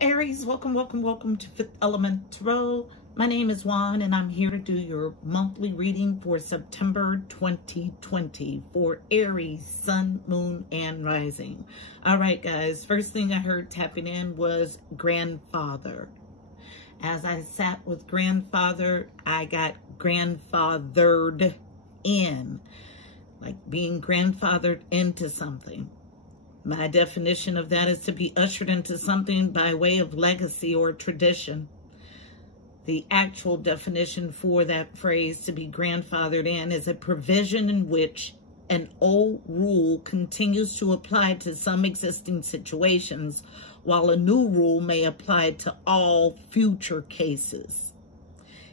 Aries, welcome to Fifth Element Tarot. My name is Juan and I'm here to do your monthly reading for September 2020 for Aries, Sun, Moon, and Rising. All right, guys, first thing I heard tapping in was grandfather. As I sat with grandfather, I got grandfathered in, like being grandfathered into something. My definition of that is to be ushered into something by way of legacy or tradition. The actual definition for that phrase, to be grandfathered in, is a provision in which an old rule continues to apply to some existing situations, while a new rule may apply to all future cases.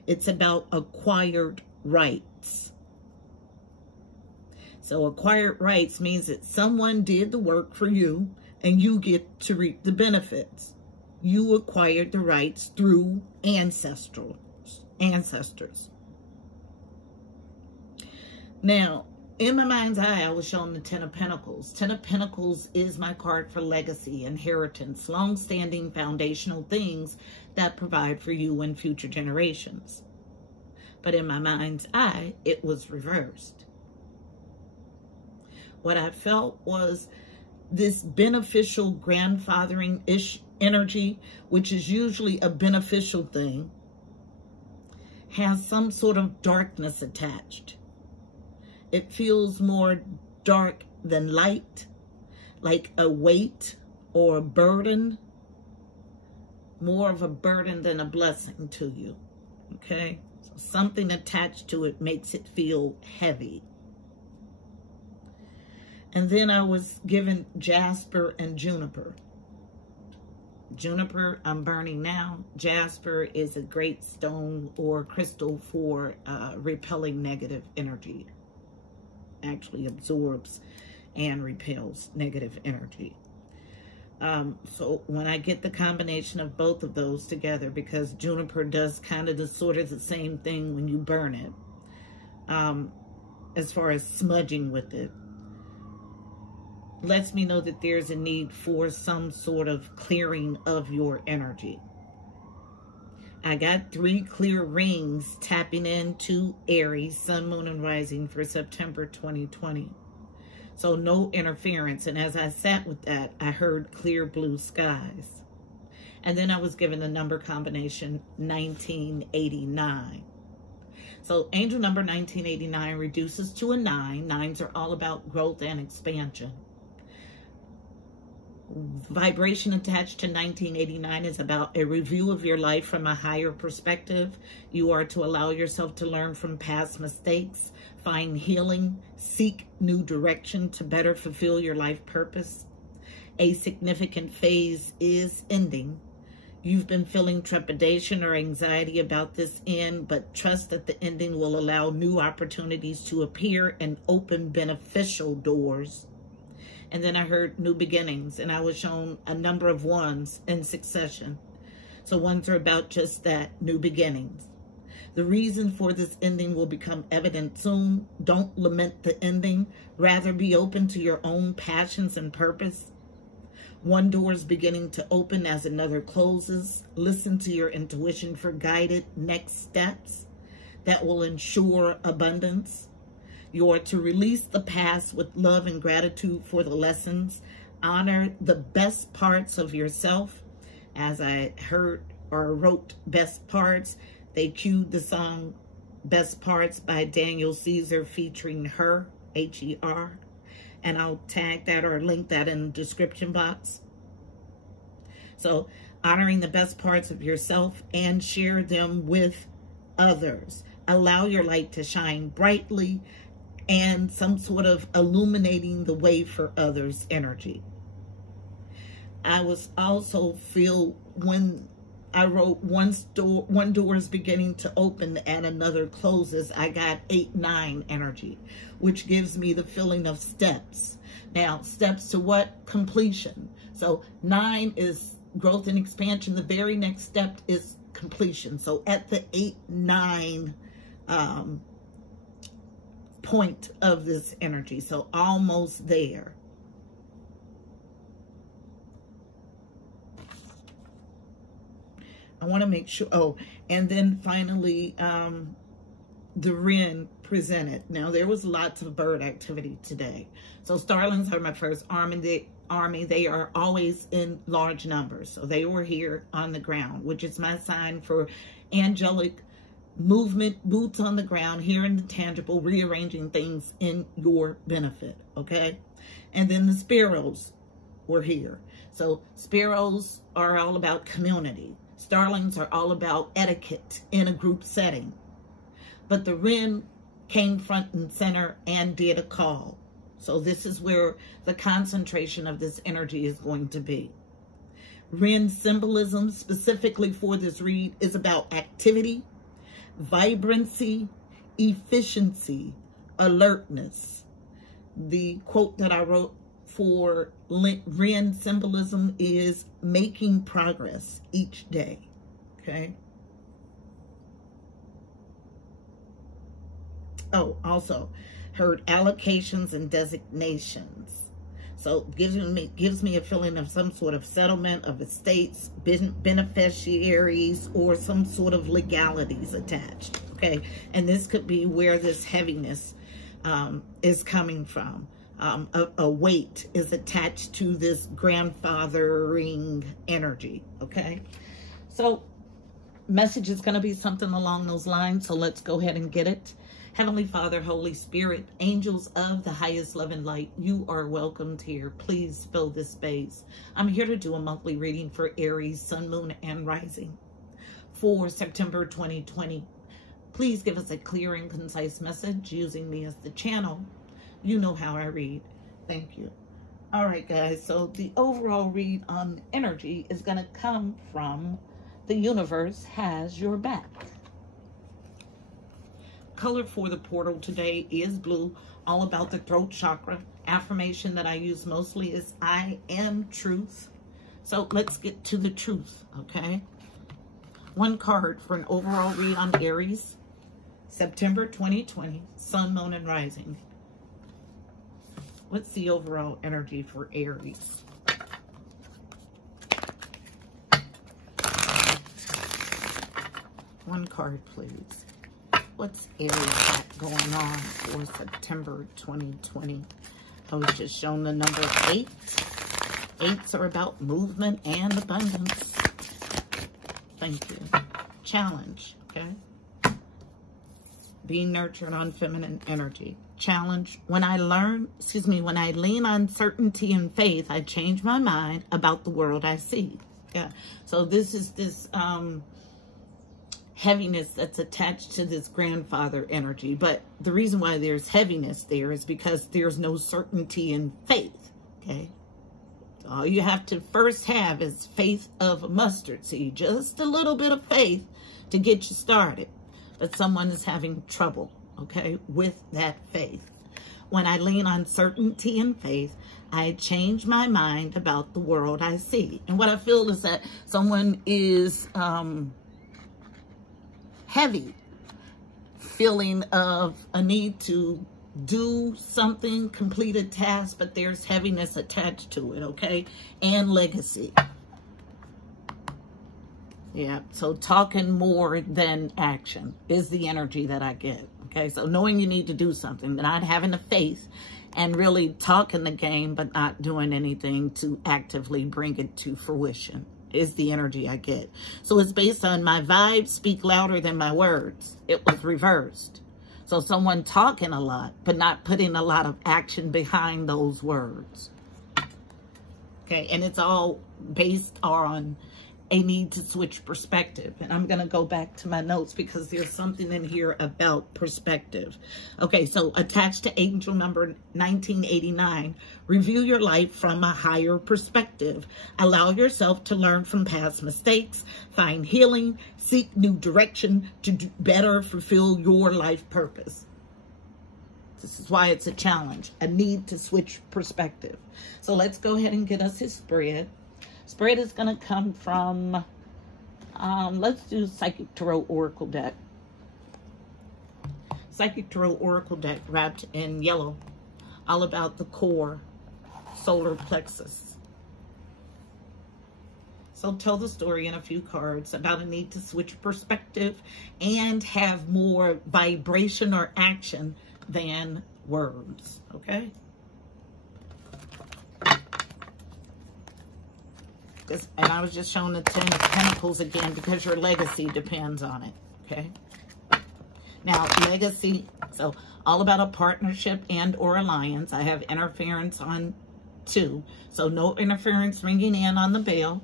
It's about acquired rights. So acquired rights means that someone did the work for you and you get to reap the benefits. You acquired the rights through ancestors. Now, in my mind's eye, I was shown the Ten of Pentacles. Ten of Pentacles is my card for legacy, inheritance, long-standing foundational things that provide for you and future generations. But in my mind's eye, it was reversed. What I felt was this beneficial grandfathering-ish energy, which is usually a beneficial thing, has some sort of darkness attached. It feels more dark than light, like a weight or a burden, more of a burden than a blessing to you, okay? So something attached to it makes it feel heavy. And then I was given jasper and juniper. Juniper, I'm burning now. Jasper is a great stone or crystal for repelling negative energy. Actually absorbs and repels negative energy. So when I get the combination of both of those together, because juniper does kind of the sort of the same thing when you burn it, as far as smudging with it, lets me know that there's a need for some sort of clearing of your energy. I got 3 clear rings tapping into Aries, Sun, Moon, and Rising for September 2020. So no interference. And as I sat with that, I heard clear blue skies. And then I was given the number combination 1989. So angel number 1989 reduces to a 9. 9s are all about growth and expansion. Vibration attached to 1989 is about a review of your life from a higher perspective. You are to allow yourself to learn from past mistakes, find healing, seek new direction to better fulfill your life purpose. A significant phase is ending. You've been feeling trepidation or anxiety about this end, but trust that the ending will allow new opportunities to appear and open beneficial doors. And then I heard new beginnings, and I was shown a number of 1s in succession. So 1s are about just that, new beginnings. The reason for this ending will become evident soon. Don't lament the ending. Rather be open to your own passions and purpose. One door is beginning to open as another closes. Listen to your intuition for guided next steps that will ensure abundance. You are to release the past with love and gratitude for the lessons. Honor the best parts of yourself. As I heard or wrote best parts, they cued the song Best Parts by Daniel Caesar featuring Her, H-E-R. And I'll tag that or link that in the description box. So honoring the best parts of yourself and share them with others. Allow your light to shine brightly and some sort of illuminating the way for others' energy. I was also feel when I wrote one door is beginning to open and another closes, I got 8-9 energy, which gives me the feeling of steps. Now, steps to what? Completion. So 9 is growth and expansion. The very next step is completion. So at the 8-9 point of this energy, so almost there. I want to make sure. Oh, and then finally, the wren presented. Now, there was lots of bird activity today. So starlings are my first army. They are always in large numbers. So they were here on the ground, which is my sign for angelic movement, boots on the ground, here in the tangible, rearranging things in your benefit, okay? And then the sparrows were here. So sparrows are all about community. Starlings are all about etiquette in a group setting. But the wren came front and center and did a call. So this is where the concentration of this energy is going to be. Wren symbolism, specifically for this read, is about activity, vibrancy, efficiency, alertness. The quote that I wrote for wren symbolism is making progress each day, okay? Oh, also heard allocations and designations. So gives me a feeling of some sort of settlement of estates, beneficiaries, or some sort of legalities attached, okay? And this could be where this heaviness is coming from. A weight is attached to this grandfathering energy, okay? So message is going to be something along those lines, so let's go ahead and get it. Heavenly Father, Holy Spirit, angels of the highest love and light, you are welcomed here. Please fill this space. I'm here to do a monthly reading for Aries, Sun, Moon, and Rising for September 2020. Please give us a clear and concise message using me as the channel. You know how I read. Thank you. All right, guys. So the overall read on energy is going to come from The Universe Has Your Back. Color for the portal today is blue, all about the throat chakra. Affirmation that I use mostly is I am truth. So let's get to the truth, okay? One card for an overall read on Aries, September 2020, Sun, Moon, and Rising. What's the overall energy for Aries? One card, please. What's Aries got going on for September 2020? I was just shown the number 8. 8s are about movement and abundance. Thank you. Challenge, okay? Being nurtured on feminine energy. Challenge. When I lean on certainty and faith, I change my mind about the world I see. Yeah. So this is this heaviness that's attached to this grandfather energy. But the reason why there's heaviness there is because there's no certainty in faith, okay? So all you have to first have is faith of a mustard seed, just a little bit of faith to get you started. But someone is having trouble, okay, with that faith. When I lean on certainty and faith, I change my mind about the world I see. And what I feel is that someone is heavy, feeling of a need to do something, complete a task, but there's heaviness attached to it, okay? And legacy. Yeah, so talking more than action is the energy that I get, okay? So knowing you need to do something, not having the faith and really talking the game, but not doing anything to actively bring it to fruition is the energy I get. So it's based on my vibes speak louder than my words. It was reversed. So someone talking a lot, but not putting a lot of action behind those words. Okay, and it's all based on a need to switch perspective. And I'm going to go back to my notes because there's something in here about perspective. Okay, so attached to angel number 1989, review your life from a higher perspective. Allow yourself to learn from past mistakes, find healing, seek new direction to better fulfill your life purpose. This is why it's a challenge, a need to switch perspective. So let's go ahead and get us his spread. Spread is going to come from, let's do Psychic Tarot Oracle deck. Psychic Tarot Oracle deck wrapped in yellow, all about the core, solar plexus. So tell the story in a few cards about a need to switch perspective and have more vibration or action than words, okay? And I was just showing the 10 of Pentacles again because your legacy depends on it, okay? Now, legacy, so all about a partnership and or alliance. I have interference on 2. So no interference ringing in on the bell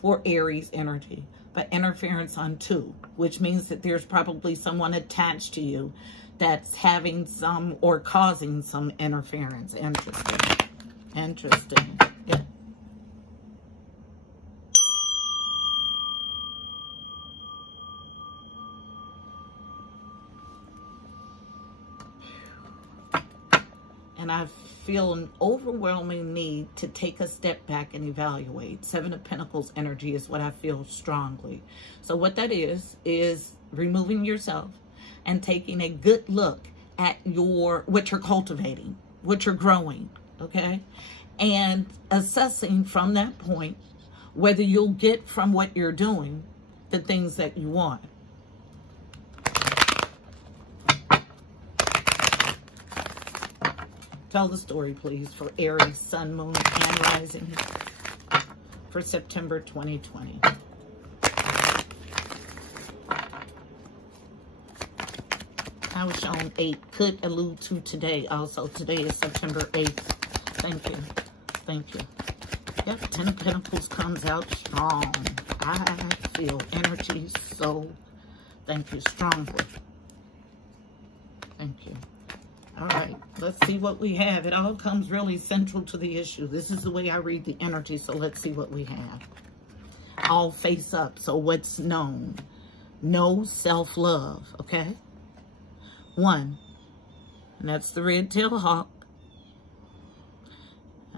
for Aries energy, but interference on 2, which means that there's probably someone attached to you that's having some or causing some interference. Interesting. Interesting. Yeah. And I feel an overwhelming need to take a step back and evaluate. 7 of Pentacles energy is what I feel strongly. So what that is removing yourself and taking a good look at what you're cultivating, what you're growing, okay? And assessing from that point whether you'll get from what you're doing the things that you want. Tell the story, please, for Aries, Sun, Moon, and Rising for September 2020. I was shown 8. Could allude to today also. Today is September 8th. Thank you. Thank you. Yep, 10 of Pentacles comes out strong. I feel energy so, thank you, strongly. Thank you. All right, let's see what we have. It all comes really central to the issue. This is the way I read the energy, so let's see what we have. All face up, so what's known? No self-love, okay? 1, and that's the red-tailed hawk.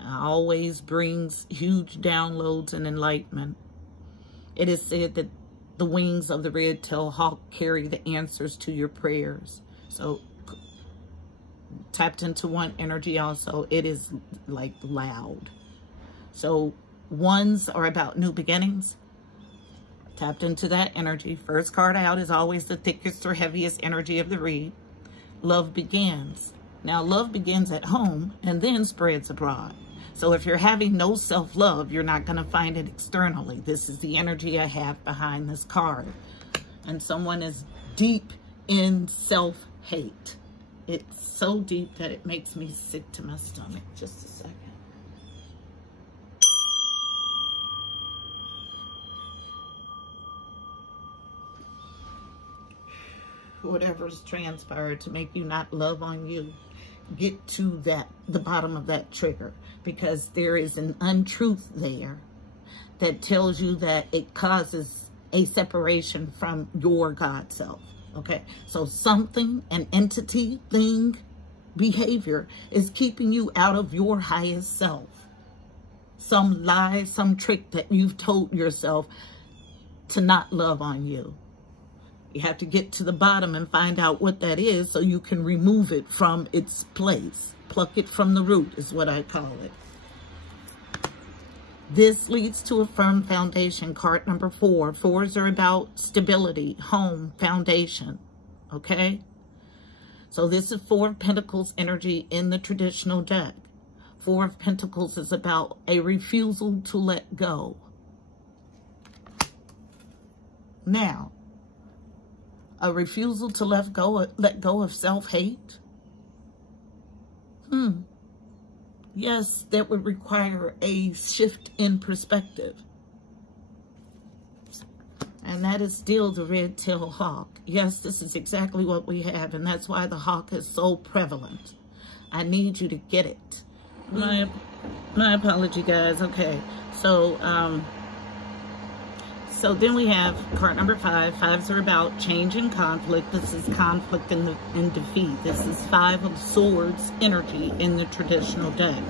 Always brings huge downloads and enlightenment. It is said that the wings of the red-tailed hawk carry the answers to your prayers. So tapped into 1 energy also. It is like loud. So 1s are about new beginnings. Tapped into that energy. First card out is always the thickest or heaviest energy of the read. Love begins. Now love begins at home and then spreads abroad. So if you're having no self-love, you're not going to find it externally. This is the energy I have behind this card. And someone is deep in self-hate. It's so deep that it makes me sick to my stomach. Just a second. Whatever's transpired to make you not love on you, get to the bottom of that trigger, because there is an untruth there that tells you that it causes a separation from your God self. Okay, so something, an entity, thing, behavior is keeping you out of your highest self. Some lie, some trick that you've told yourself to not love on you. You have to get to the bottom and find out what that is so you can remove it from its place. Pluck it from the root is what I call it. This leads to a firm foundation. Card number 4. 4s are about stability, home, foundation. Okay? So this is 4 of Pentacles energy in the traditional deck. 4 of Pentacles is about a refusal to let go. Now, a refusal to let go of self-hate? Yes, that would require a shift in perspective. And that is still the red-tailed hawk. Yes, this is exactly what we have, and that's why the hawk is so prevalent. I need you to get it. My apology, guys. Okay, so then we have card number 5. 5s are about change and conflict. This is conflict and defeat. This is 5 of Swords energy in the traditional deck.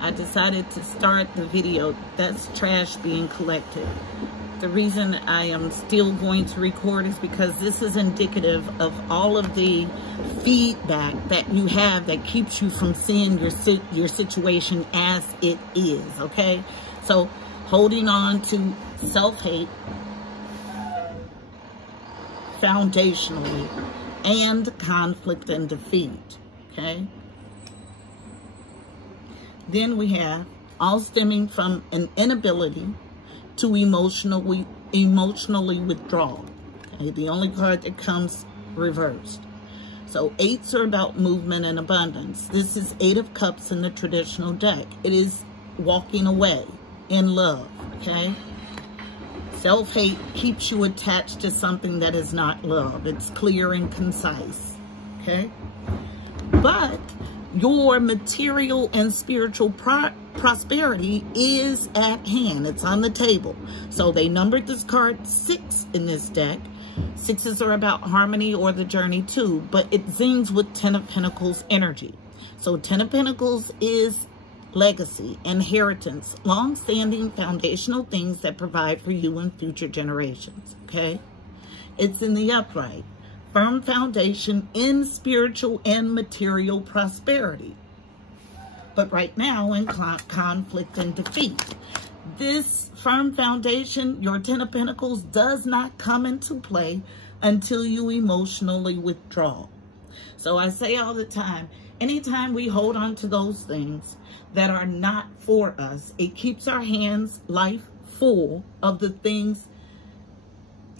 I decided to start the video. That's trash being collected. The reason I am still going to record is because this is indicative of all of the feedback that you have that keeps you from seeing your situation as it is, okay? So holding on to self-hate foundationally, and conflict and defeat, okay? Then we have all stemming from an inability to emotionally withdraw. Okay? The only card that comes reversed. So 8s are about movement and abundance. This is 8 of Cups in the traditional deck. It is walking away in love, okay? Self-hate keeps you attached to something that is not love. It's clear and concise, okay? But your material and spiritual prosperity is at hand. It's on the table. So they numbered this card 6 in this deck. 6s are about harmony or the journey too, but it zings with 10 of Pentacles energy. So 10 of Pentacles is legacy, inheritance, long-standing foundational things that provide for you and future generations, okay? It's in the upright. Firm foundation in spiritual and material prosperity. But right now in conflict and defeat. This firm foundation, your 10 of Pentacles, does not come into play until you emotionally withdraw. So I say all the time, anytime we hold on to those things that are not for us, it keeps our hands, life full of the things,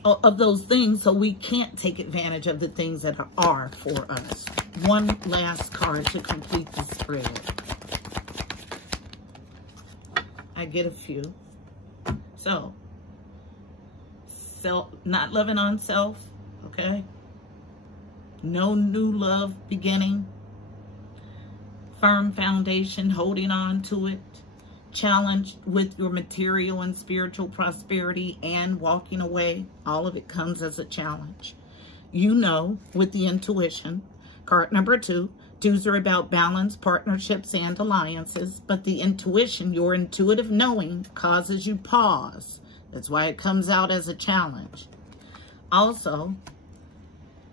of those things, so we can't take advantage of the things that are for us. One last card to complete the spread. I get a few. So, not loving on self, okay? No new love beginning. Firm foundation, holding on to it. Challenged with your material and spiritual prosperity and walking away. All of it comes as a challenge. You know, with the intuition. Card number 2. 2s are about balance, partnerships, and alliances. But the intuition, your intuitive knowing, causes you pause. That's why it comes out as a challenge. Also,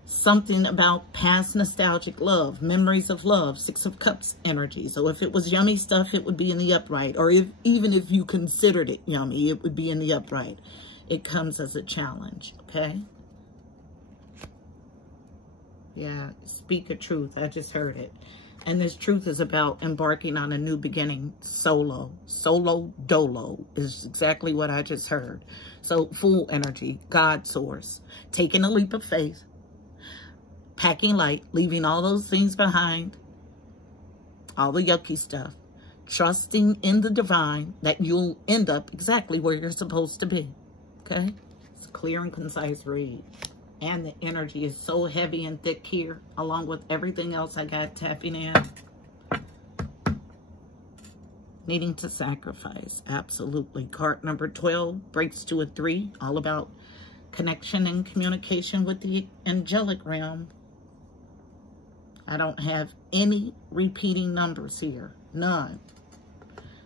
something about past nostalgic love, memories of love, 6 of Cups energy. So if it was yummy stuff, it would be in the upright. Or even if you considered it yummy, it would be in the upright. It comes as a challenge, okay? Yeah, speak a truth. I just heard it. And this truth is about embarking on a new beginning solo. Solo dolo is exactly what I just heard. So full energy, God source, taking a leap of faith, packing light, leaving all those things behind, all the yucky stuff, trusting in the divine that you'll end up exactly where you're supposed to be, okay? It's a clear and concise read. And the energy is so heavy and thick here, along with everything else I got tapping in. Needing to sacrifice, absolutely. Card number 12 breaks to a 3, all about connection and communication with the angelic realm. I don't have any repeating numbers here, none.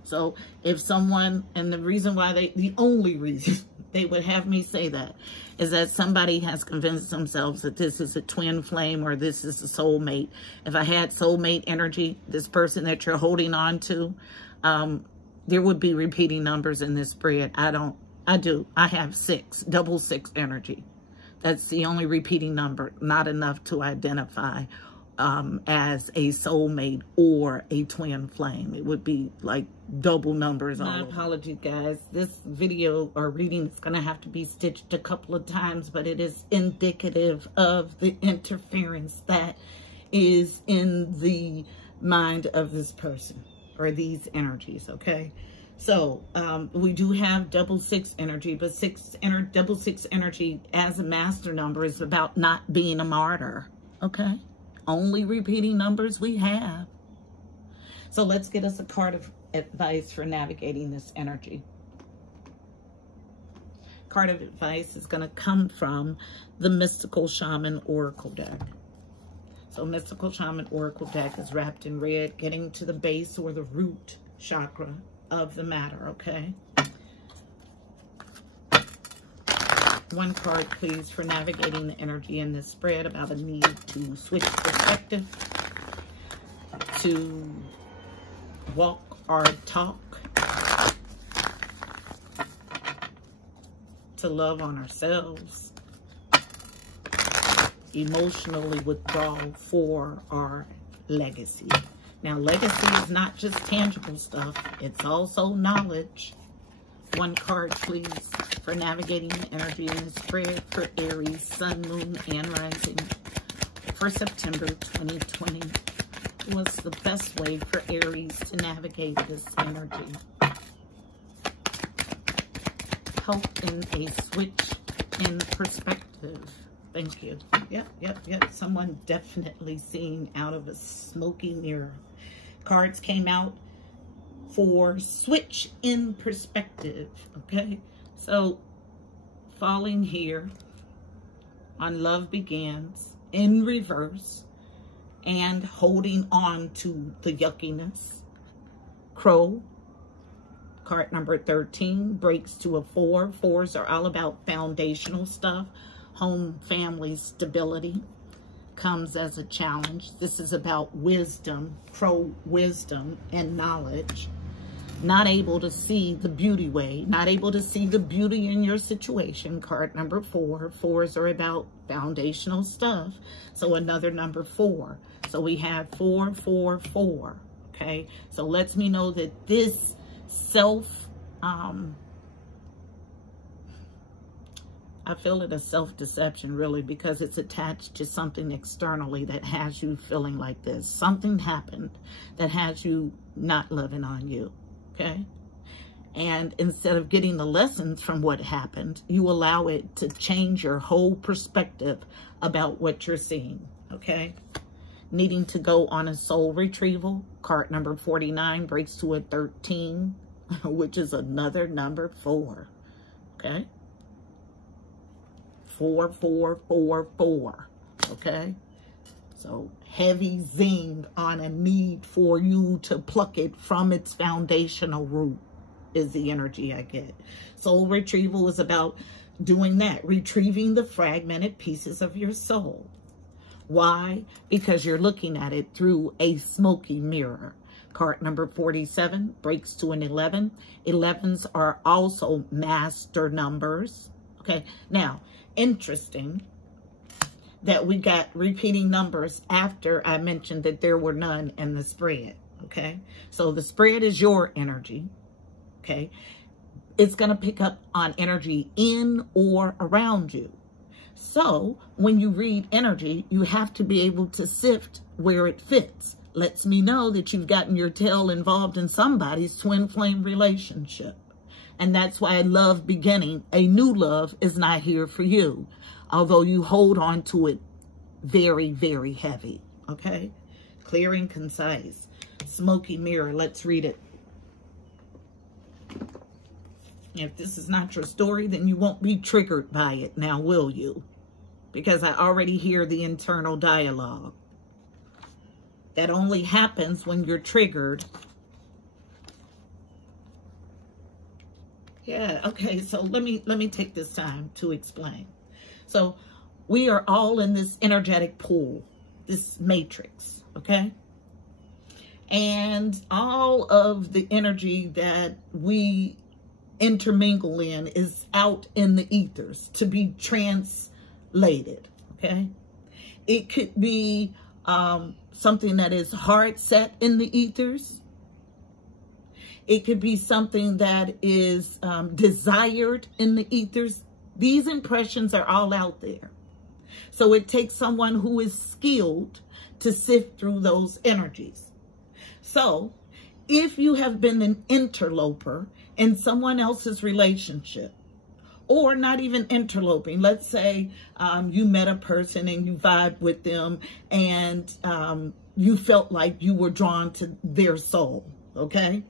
So if someone, and the reason why the only reason they would have me say that is that somebody has convinced themselves that this is a twin flame or this is a soulmate. If I had soulmate energy, this person that you're holding on to, there would be repeating numbers in this spread. I have 6, double 6 energy. That's the only repeating number, not enough to identify as a soulmate or a twin flame. It would be like double numbers. My apologies, guys. This video or reading is going to have to be stitched a couple of times, but it is indicative of the interference that is in the mind of this person or these energies, okay? So we do have double 6 energy, but double 6 energy as a master number is about not being a martyr, okay? Only repeating numbers we have. So let's get us a card of advice for navigating this energy. Card of advice is going to come from the Mystical Shaman Oracle deck. So Mystical Shaman Oracle deck is wrapped in red, getting to the base or the root chakra of the matter, okay? One card, please, for navigating the energy in this spread about a need to switch perspective, to walk or talk, to love on ourselves. Emotionally withdraw for our legacy. Now, legacy is not just tangible stuff. It's also knowledge. One card, please, for navigating energy in the spread for Aries, Sun, Moon, and Rising for September 2020. What's the best way for Aries to navigate this energy? Help in a switch in perspective. Thank you. Yep. Someone definitely seeing out of a smoky mirror. Cards came out for switch in perspective. Okay. So, falling here on love begins in reverse and holding on to the yuckiness. Crow. Card number 13 breaks to a 4. 4s are all about foundational stuff. Home, family, stability comes as a challenge. This is about wisdom, crow wisdom and knowledge. Not able to see the beauty way, not able to see the beauty in your situation. Card number 4. 4s are about foundational stuff. So another number 4. So we have 4, 4, 4. Okay. So lets me know that this self, I feel it a self-deception, really, because it's attached to something externally that has you feeling like this. Something happened that has you not loving on you, okay? And instead of getting the lessons from what happened, you allow it to change your whole perspective about what you're seeing, okay? Needing to go on a soul retrieval. Card number 49 breaks to a 13, which is another number 4, okay? 4, 4, 4, 4. Okay. So heavy zing on a need for you to pluck it from its foundational root is the energy I get. Soul retrieval is about doing that, retrieving the fragmented pieces of your soul. Why? Because you're looking at it through a smoky mirror. Card number 47 breaks to an 11. 11s are also master numbers. Okay. Now, interesting that we got repeating numbers after I mentioned that there were none in the spread. Okay. So the spread is your energy. Okay. It's going to pick up on energy in or around you. So when you read energy, you have to be able to sift where it fits. Lets me know that you've gotten your tail involved in somebody's twin flame relationship. And that's why love beginning, a new love is not here for you. Although you hold on to it very, very heavy. Okay? Clear and concise. Smoky mirror. Let's read it. If this is not your story, then you won't be triggered by it now, will you? Because I already hear the internal dialogue. That only happens when you're triggered. Yeah, okay, so let me take this time to explain. So we are all in this energetic pool, this matrix, okay? And all of the energy that we intermingle in is out in the ethers to be translated, okay? It could be something that is hard set in the ethers. It could be something that is desired in the ethers. These impressions are all out there. So it takes someone who is skilled to sift through those energies. So if you have been an interloper in someone else's relationship, or not even interloping, let's say you met a person and you vibed with them and you felt like you were drawn to their soul, okay?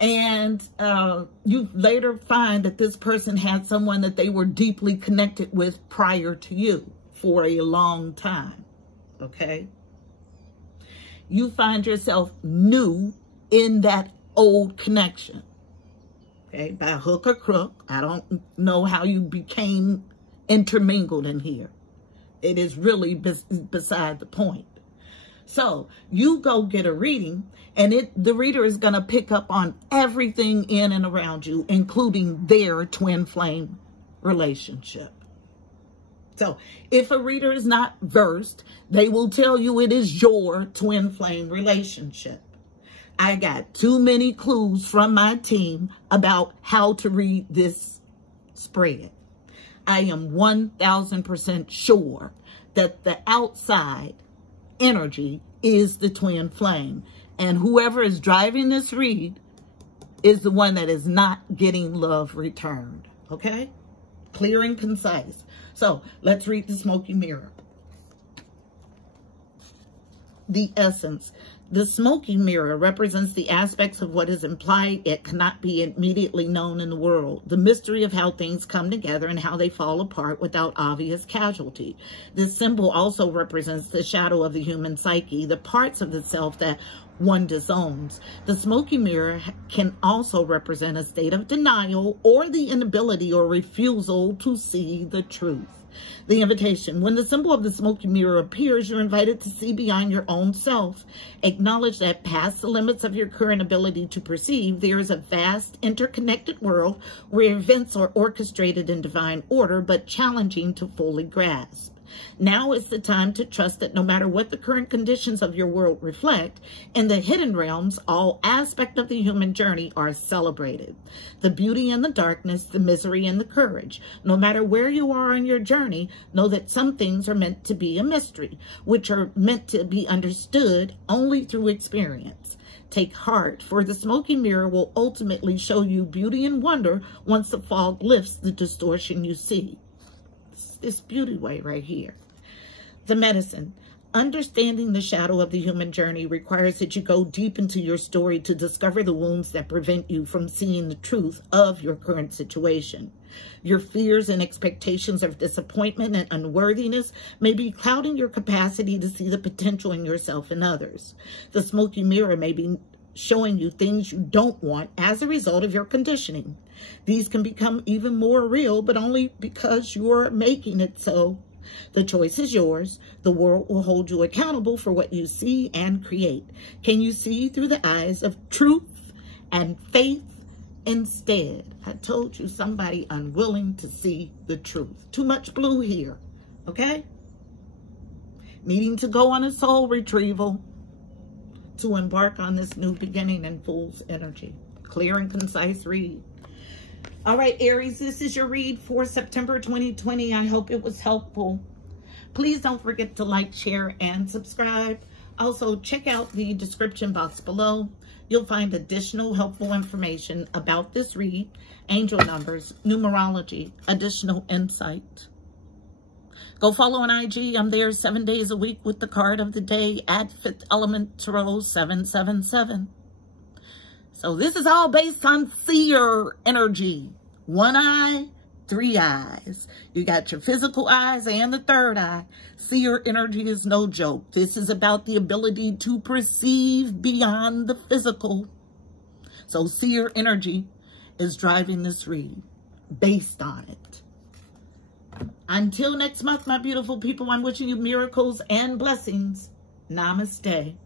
And you later find that this person had someone that they were deeply connected with prior to you for a long time, okay? You find yourself new in that old connection, okay? By hook or crook. I don't know how you became intermingled in here. It is really beside the point. So you go get a reading, and the reader is going to pick up on everything in and around you, including their twin flame relationship. So if a reader is not versed, they will tell you it is your twin flame relationship. I got too many clues from my team about how to read this spread. I am 1000% sure that the outside energy is the twin flame. And whoever is driving this read is the one that is not getting love returned. Okay? Clear and concise. So let's read the smoky mirror. The essence. The smoky mirror represents the aspects of what is implied yet cannot be immediately known in the world. The mystery of how things come together and how they fall apart without obvious casualty. This symbol also represents the shadow of the human psyche, the parts of the self that one disowns. The smoky mirror can also represent a state of denial or the inability or refusal to see the truth. The invitation. When the symbol of the smoky mirror appears, you're invited to see beyond your own self. Acknowledge that past the limits of your current ability to perceive, there is a vast, interconnected world where events are orchestrated in divine order, but challenging to fully grasp. Now is the time to trust that no matter what the current conditions of your world reflect, in the hidden realms, all aspects of the human journey are celebrated. The beauty and the darkness, the misery and the courage. No matter where you are on your journey, know that some things are meant to be a mystery, which are meant to be understood only through experience. Take heart, for the smoky mirror will ultimately show you beauty and wonder once the fog lifts the distortion you see. This beauty way right here. The medicine. Understanding the shadow of the human journey requires that you go deep into your story to discover the wounds that prevent you from seeing the truth of your current situation. Your fears and expectations of disappointment and unworthiness may be clouding your capacity to see the potential in yourself and others. The smoky mirror may be showing you things you don't want as a result of your conditioning. These can become even more real, but only because you're making it so. The choice is yours. The world will hold you accountable for what you see and create. Can you see through the eyes of truth and faith instead? I told you, somebody unwilling to see the truth. Too much blue here, okay? Needing to go on a soul retrieval to embark on this new beginning in Fool's energy. Clear and concise read. All right, Aries, this is your read for September 2020. I hope it was helpful. Please don't forget to like, share, and subscribe. Also, check out the description box below. You'll find additional helpful information about this read, angel numbers, numerology, additional insight. Go follow on IG. I'm there 7 days a week with the card of the day at Fifth Element Tarot 777. So this is all based on seer energy. One eye, three eyes. You got your physical eyes and the third eye. Seer energy is no joke. This is about the ability to perceive beyond the physical. So seer energy is driving this read based on it. Until next month, my beautiful people, I'm wishing you miracles and blessings. Namaste.